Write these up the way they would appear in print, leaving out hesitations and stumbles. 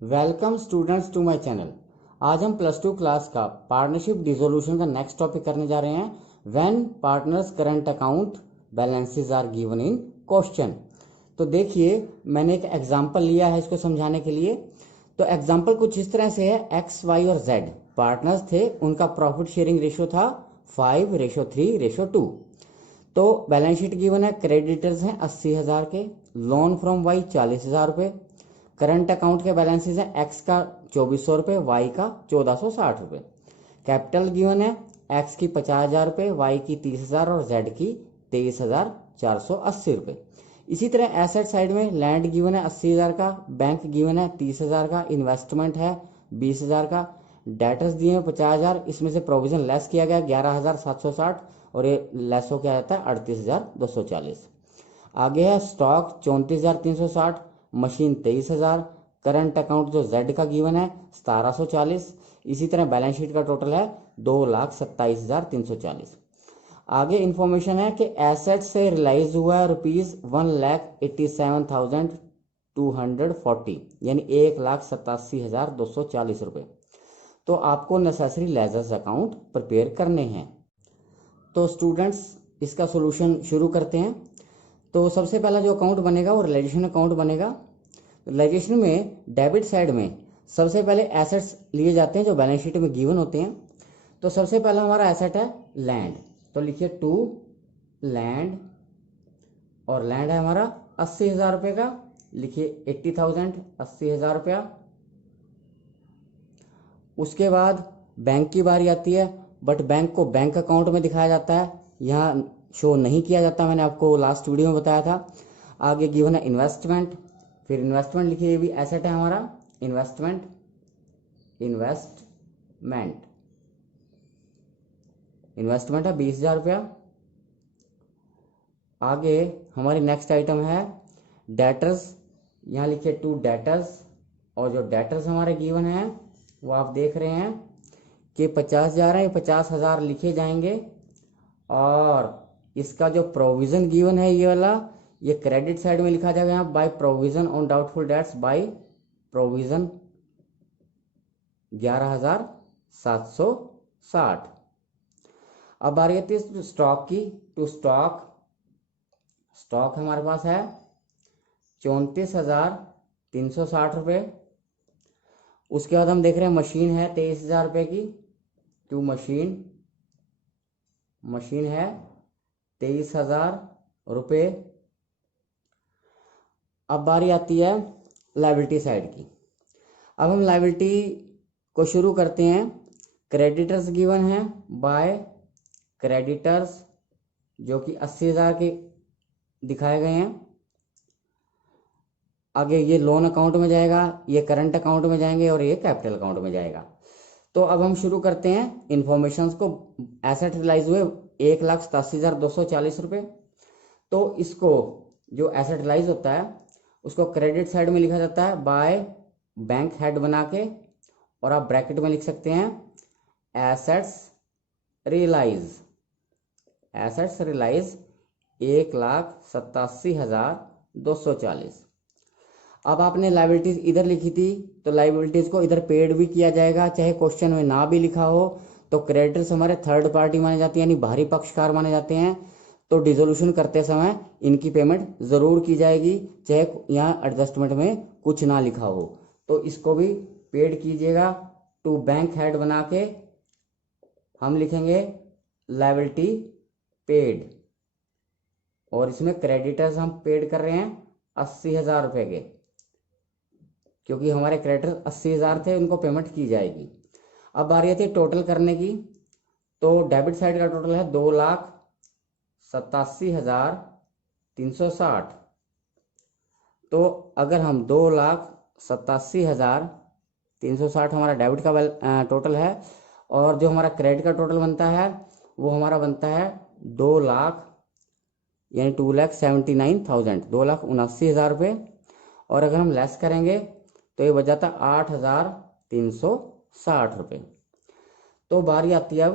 Welcome students to my channel. आज हम plus two class का पार्टनरशिप डिसोल्यूशन का नेक्स्ट टॉपिक करने जा रहे हैं। When partners current account balances are given in question. तो देखिए, मैंने एक एग्जांपल लिया है इसको समझाने के लिए। तो एग्जांपल कुछ इस तरह से है। एक्स, वाई और जेड पार्टनर्स थे, उनका प्रॉफिट शेयरिंग रेशियो था 5:3:2। तो बैलेंस शीट गिवन है। क्रेडिटर्स हैं 80,000 के, लोन फ्रॉम वाई 40,000 रुपये, करंट अकाउंट के बैलेंसेस है एक्स का 2400 रुपये, वाई का 1460 रुपये। कैपिटल गिवन है एक्स की 50,000 रुपये, वाई की 30,000 और जेड की 23,480 रुपये। इसी तरह एसेट साइड में लैंड गिवन है 80,000 का, बैंक गिवन है 30,000 का, इन्वेस्टमेंट है 20,000 का, डेटर्स दिए हैं 50,000, इसमें से प्रोविजन लेस किया गया 11,760 और ये लेस हो क्या जाता है 38,240। आगे है स्टॉक 34,360, मशीन 23,000, करंट अकाउंट जो जेड का गिवन है 1740। इसी तरह बैलेंस शीट का टोटल है 2,27,340। आगे इंफॉर्मेशन है कि एसेट से रिलाइज हुआ है ₹1,87,240 यानी 1,87,240 रुपये। तो आपको नेसेसरी लेजर्स अकाउंट प्रिपेयर करने हैं। तो स्टूडेंट्स, इसका सोल्यूशन शुरू करते हैं। तो सबसे पहला जो अकाउंट बनेगा वो रिलाइजेशन अकाउंट बनेगा। रिलाइजेशन में डेबिट साइड में सबसे पहले एसेट्स लिए जाते हैं जो बैलेंस शीट में गिवन होते हैं। तो सबसे पहला हमारा एसेट है लैंड, तो लिखिए टू लैंड, और लैंड है हमारा 80,000 रुपये का, लिखिए 80,000, 80,000 रुपया। उसके बाद बैंक की बारी आती है, बट बैंक को बैंक अकाउंट में दिखाया जाता है, यहाँ शो नहीं किया जाता, मैंने आपको लास्ट वीडियो में बताया था। आगे गिवन है इन्वेस्टमेंट, फिर इन्वेस्टमेंट लिखिए, ये भी एसेट है हमारा इन्वेस्टमेंट, इन्वेस्टमेंट इन्वेस्टमेंट है 20,000 रुपया। आगे हमारी नेक्स्ट आइटम है डेटर्स, यहाँ लिखिए टू डेटर्स, और जो डेटर्स हमारे गिवन है वो आप देख रहे हैं कि 50,000 है, 50,000 लिखे जाएंगे। और इसका जो प्रोविजन गिवन है ये वाला, ये क्रेडिट साइड में लिखा जाएगा यहाँ by provision on doubtful debts, by provision 11,760। अब बारी आती है स्टॉक की। टू स्टॉक, स्टॉक हमारे पास है 34,360 रुपये। उसके बाद हम देख रहे हैं मशीन है 23,000 रुपये की, टू मशीन, मशीन है 23,000 रुपये। अब बारी आती है लायबिलिटी साइड की। अब हम लायबिलिटी को शुरू करते हैं। क्रेडिटर्स गिवन है बाय क्रेडिटर्स जो कि 80,000 के दिखाए गए हैं। आगे ये लोन अकाउंट में जाएगा, ये करंट अकाउंट में जाएंगे और ये कैपिटल अकाउंट में जाएगा। तो अब हम शुरू करते हैं इंफॉर्मेशंस को। एसेट रिलाइज हुए 1,87,240 रुपये। तो इसको जो एसेट रिलाइज होता है उसको क्रेडिट साइड में लिखा जाता है बाय बैंक हेड बना के, और आप ब्रैकेट में लिख सकते हैं एसेट्स रियलाइज, एसेट्स रियलाइज 1,87,240। अब आपने लायबिलिटीज इधर लिखी थी, तो लायबिलिटीज को इधर पेड भी किया जाएगा, चाहे क्वेश्चन में ना भी लिखा हो। तो क्रेडिटर्स हमारे थर्ड पार्टी माने जाते हैं, यानी बाहरी पक्षकार माने जाते हैं। तो डिसोल्यूशन करते समय इनकी पेमेंट जरूर की जाएगी, चाहे यहाँ एडजस्टमेंट में कुछ ना लिखा हो। तो इसको भी पेड कीजिएगा। टू बैंक हेड बना के हम लिखेंगे लायबिलिटी पेड, और इसमें क्रेडिटर्स हम पेड कर रहे हैं 80,000 रुपये के, क्योंकि हमारे क्रेडिटर 80,000 थे, उनको पेमेंट की जाएगी। अब बारी आती है टोटल करने की। तो डेबिट साइड का टोटल है 2,87,360। तो अगर हम 2,87,360 हमारा डेबिट का टोटल है, और जो हमारा क्रेडिट का टोटल बनता है वो हमारा बनता है 2 लाख, यानी 2,79,000, 2,79,000 रुपये। और अगर हम लेस करेंगे तो ये बच जाता 8,360 रुपये। तो बारी आती है अब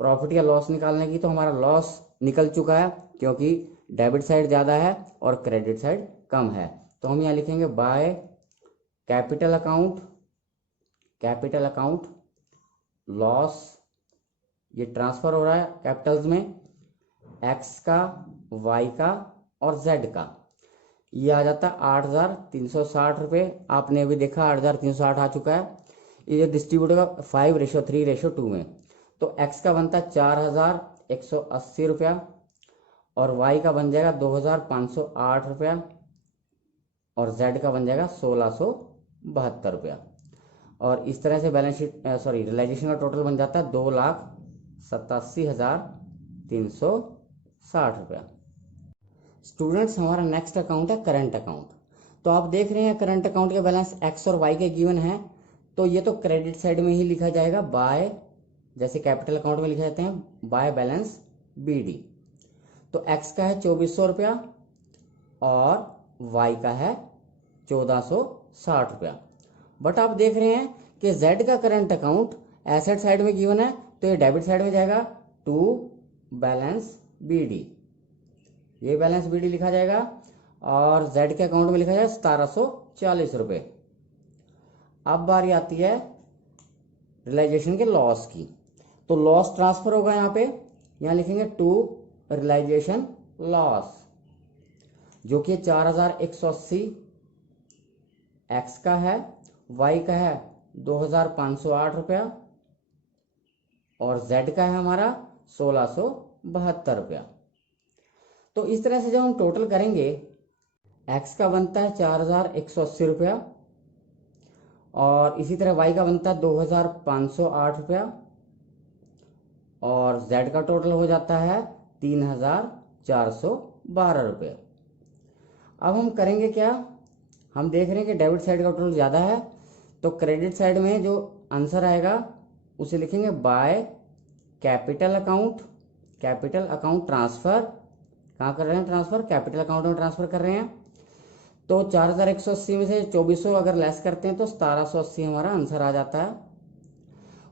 प्रॉफिट या लॉस निकालने की। तो हमारा लॉस निकल चुका है, क्योंकि डेबिट साइड ज़्यादा है और क्रेडिट साइड कम है। तो हम यहाँ लिखेंगे बाय कैपिटल अकाउंट लॉस, ये ट्रांसफर हो रहा है कैपिटल्स में, एक्स का, वाई का और जेड का। ये आ जाता है 8,360 रुपये। आपने अभी देखा 8,360 आ चुका है। ये डिस्ट्रीब्यूट होगा 5:3:2 में। तो एक्स का बनता है 4,180 रुपया और वाई का बन जाएगा 2,508 रुपया और जेड का बन जाएगा 1,672 रुपया। और इस तरह से बैलेंस शीट रियलाइजेशन का टोटल बन जाता है 2,87,360 रुपया। स्टूडेंट्स, हमारा नेक्स्ट अकाउंट है करंट अकाउंट। तो आप देख रहे हैं करंट अकाउंट के बैलेंस एक्स और वाई के गिवन है, तो ये तो क्रेडिट साइड में ही लिखा जाएगा बाय, जैसे कैपिटल अकाउंट में लिखे जाते हैं बाय बैलेंस बीडी। तो एक्स का है 2,400 रुपया और वाई का है 1,460 रुपया। बट आप देख रहे हैं कि जेड का करंट अकाउंट एसेट साइड में गिवन है, तो ये डेबिट साइड में जाएगा टू बैलेंस बीडी, ये बैलेंस बीडी लिखा जाएगा और जेड के अकाउंट में लिखा जाएगा 1,740 रुपये। अब बारी आती है रियलाइजेशन के लॉस की। तो लॉस ट्रांसफर होगा यहाँ लिखेंगे टू रियलाइजेशन लॉस, जो कि 4,180 एक्स का है, वाई का है 2,508 रुपया और जेड का है हमारा 1,672 रुपया। तो इस तरह से जब हम टोटल करेंगे, एक्स का बनता है 4,180 रुपया और इसी तरह वाई का बनता है 2,508 रुपया और जेड का टोटल हो जाता है 3,412 रुपये। अब हम करेंगे क्या, हम देख रहे हैं कि डेबिट साइड का टोटल ज़्यादा है, तो क्रेडिट साइड में जो आंसर आएगा उसे लिखेंगे बाय कैपिटल अकाउंट ट्रांसफ़र। कहाँ कर रहे हैं ट्रांसफ़र? कैपिटल अकाउंट में ट्रांसफ़र कर रहे हैं। तो 4,180 में से 2,400 अगर लेस करते हैं तो 1,780 हमारा आंसर आ जाता है।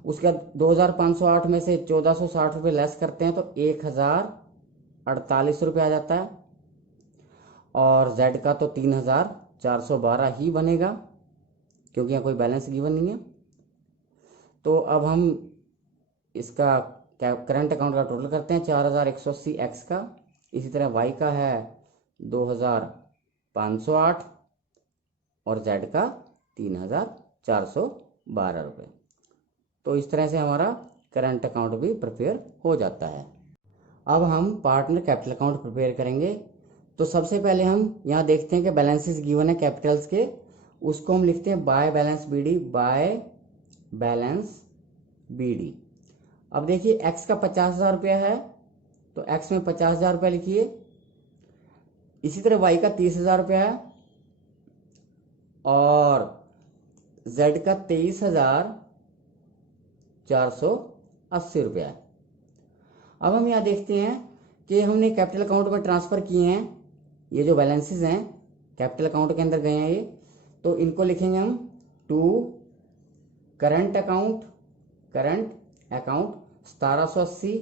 उसके बाद 2,508 में से 1,460 रुपये लेस करते हैं तो 1,048 रुपये आ जाता है और जेड का तो 3,412 ही बनेगा क्योंकि यहाँ कोई बैलेंस गिवन नहीं है। तो अब हम इसका करंट अकाउंट का टोटल करते हैं, 4,180 एक्स का, इसी तरह वाई का है 2,508 और जेड का 3,412 रुपये। तो इस तरह से हमारा करंट अकाउंट भी प्रिपेयर हो जाता है। अब हम पार्टनर कैपिटल अकाउंट प्रिपेयर करेंगे। तो सबसे पहले हम यहाँ देखते हैं कि बैलेंसेस गिवन है कैपिटल्स के, उसको हम लिखते हैं by balance BD, by balance BD. अब देखिए एक्स का 50,000 रुपया है तो एक्स में 50,000 रुपया लिखिए। इसी तरह वाई का 30,000 रुपया है और जेड का 23,480 रुपया है। अब हम यहाँ देखते हैं कि हमने कैपिटल अकाउंट में ट्रांसफ़र किए हैं, ये जो बैलेंसेस हैं कैपिटल अकाउंट के अंदर गए हैं ये, तो इनको लिखेंगे हम टू करंट अकाउंट 1,780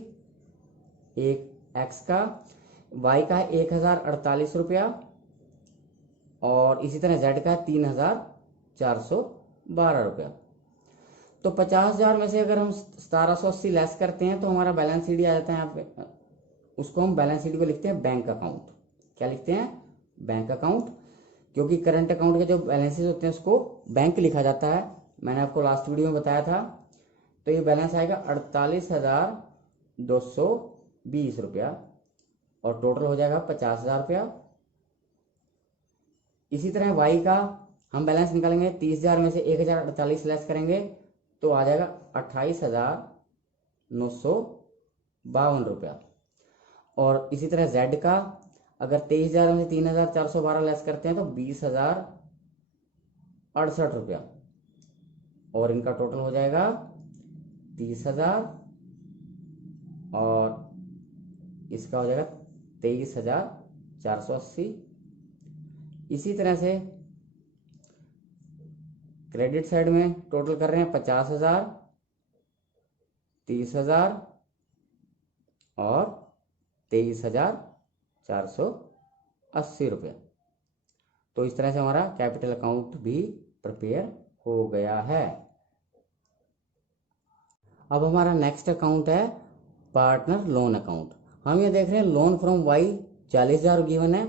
एक एक्स का, वाई का है 1,048 रुपया और इसी तरह जेड का है 3,412 रुपया। तो 50,000 में से अगर हम 1,780 लेस करते हैं तो हमारा बैलेंस शीट आ जाता है यहाँ पे, उसको हम बैलेंस शीट को लिखते हैं बैंक अकाउंट। क्या लिखते हैं? बैंक अकाउंट, क्योंकि करंट अकाउंट के जो बैलेंसेस होते हैं उसको बैंक लिखा जाता है, मैंने आपको लास्ट वीडियो में बताया था। तो ये बैलेंस आएगा 48,220 रुपया और टोटल हो जाएगा 50,000 रुपया। इसी तरह वाई का हम बैलेंस निकालेंगे, 30,000 में से 1,048 लेस करेंगे तो आ जाएगा 28,952 रुपया। और इसी तरह जेड का अगर 23,000 में से 3,412 लेस करते हैं तो 20,068 रुपया और इनका टोटल हो जाएगा 30,000 और इसका हो जाएगा 23,480। इसी तरह से क्रेडिट साइड में टोटल कर रहे हैं 50,000, 30,000 और 23,480 रुपये। तो इस तरह से हमारा कैपिटल अकाउंट भी प्रिपेयर हो गया है। अब हमारा नेक्स्ट अकाउंट है पार्टनर लोन अकाउंट। हम ये देख रहे हैं लोन फ्रॉम वाई 40,000 गिवन है,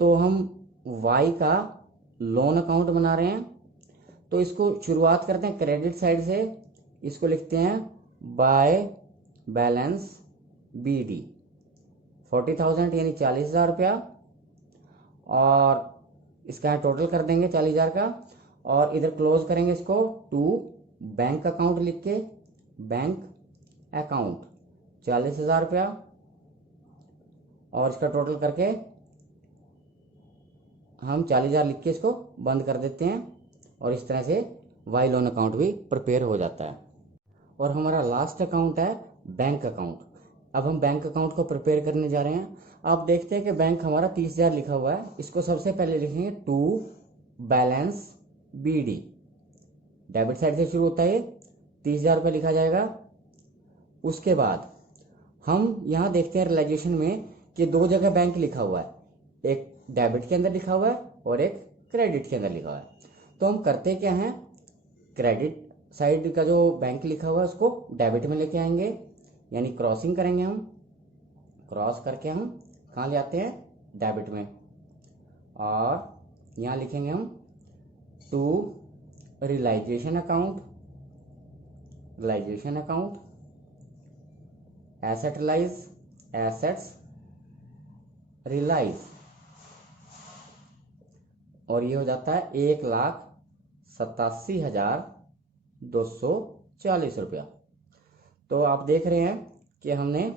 तो हम वाई का लोन अकाउंट बना रहे हैं। तो इसको शुरुआत करते हैं क्रेडिट साइड से, इसको लिखते हैं बाय बैलेंस बी डी 40,000 यानी 40,000 रुपया, और इसका टोटल कर देंगे 40,000 का, और इधर क्लोज करेंगे इसको टू बैंक अकाउंट लिख के, बैंक अकाउंट 40,000 रुपया, और इसका टोटल करके हम 40,000 लिख के इसको बंद कर देते हैं, और इस तरह से वाई लोन अकाउंट भी प्रिपेयर हो जाता है। और हमारा लास्ट अकाउंट है बैंक अकाउंट। अब हम बैंक अकाउंट को प्रिपेयर करने जा रहे हैं। आप देखते हैं कि बैंक हमारा 30,000 लिखा हुआ है, इसको सबसे पहले लिखेंगे to balance B D, debit side से शुरू होता है, 30,000 रुपये लिखा जाएगा। उसके बाद हम यहाँ देखते हैं रियलाइजेशन में कि दो जगह बैंक लिखा हुआ है, एक डेबिट के अंदर लिखा हुआ है और एक क्रेडिट के अंदर लिखा हुआ है। तो हम करते क्या हैं, क्रेडिट साइड का जो बैंक लिखा हुआ है उसको डेबिट में लेके आएंगे, यानी क्रॉसिंग करेंगे, हम क्रॉस करके हम कहाँ ले आते हैं, डेबिट में, और यहाँ लिखेंगे हम to realisation account, realisation account, asset realise, assets realise, और ये हो जाता है 1,87,240 रुपया। तो आप देख रहे हैं कि हमने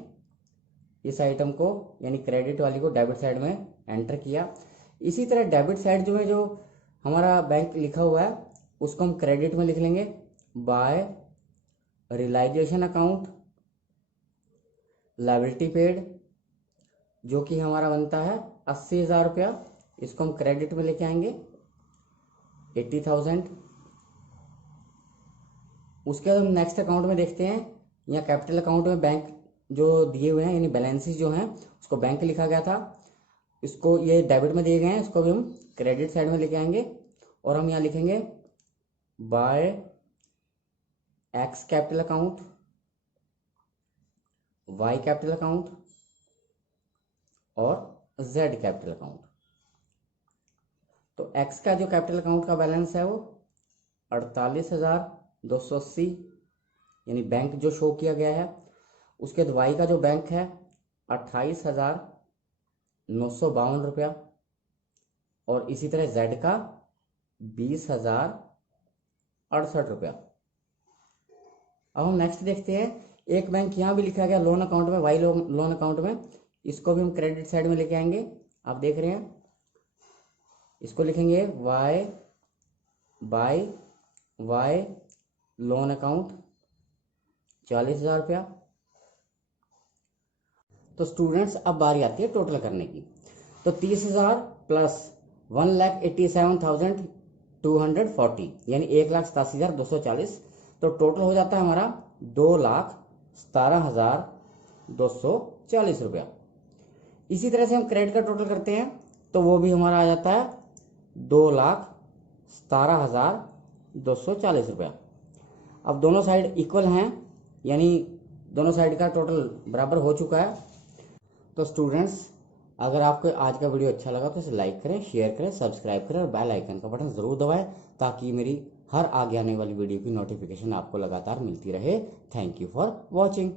इस आइटम को यानी क्रेडिट वाली को डेबिट साइड में एंटर किया। इसी तरह डेबिट साइड जो है, जो हमारा बैंक लिखा हुआ है उसको हम क्रेडिट में लिख लेंगे by realisation account, liability paid जो कि हमारा बनता है 80,000 रुपया, इसको हम क्रेडिट में लेके आएंगे 80,000। उसके बाद हम नेक्स्ट अकाउंट में देखते हैं, यहाँ कैपिटल अकाउंट में बैंक जो दिए हुए हैं यानी बैलेंसेस जो हैं उसको बैंक लिखा गया था, इसको ये डेबिट में दिए गए हैं, इसको भी हम क्रेडिट साइड में लेके आएंगे, और हम यहाँ लिखेंगे by X capital account, Y capital account और जेड कैपिटल अकाउंट। तो एक्स का जो कैपिटल अकाउंट का बैलेंस है वो 48,280 यानी बैंक जो शो किया गया है। उसके बाद वाई का जो बैंक है 28,952 रुपया, और इसी तरह जेड का 20,068 रुपया। अब हम नेक्स्ट देखते हैं, एक बैंक यहाँ भी लिखा गया लोन अकाउंट में, वाई लोन अकाउंट में, इसको भी हम क्रेडिट साइड में लेके आएंगे। आप देख रहे हैं, इसको लिखेंगे Y by Y loan account 40,000 रुपया। तो स्टूडेंट्स अब बारी आती है टोटल करने की। तो 30,000 प्लस 1,87,240 यानी 1,87,240, तो टोटल हो जाता है हमारा 2,17,240 रुपया। इसी तरह से हम क्रेडिट का टोटल करते हैं तो वो भी हमारा आ जाता है 2,17,240 रुपया। अब दोनों साइड इक्वल हैं, यानी दोनों साइड का टोटल बराबर हो चुका है। तो स्टूडेंट्स, अगर आपको आज का वीडियो अच्छा लगा तो इसे लाइक करें, शेयर करें, सब्सक्राइब करें और बेल आइकन का बटन ज़रूर दबाएं ताकि मेरी हर आगे आने वाली वीडियो की नोटिफिकेशन आपको लगातार मिलती रहे। Thank you for watching.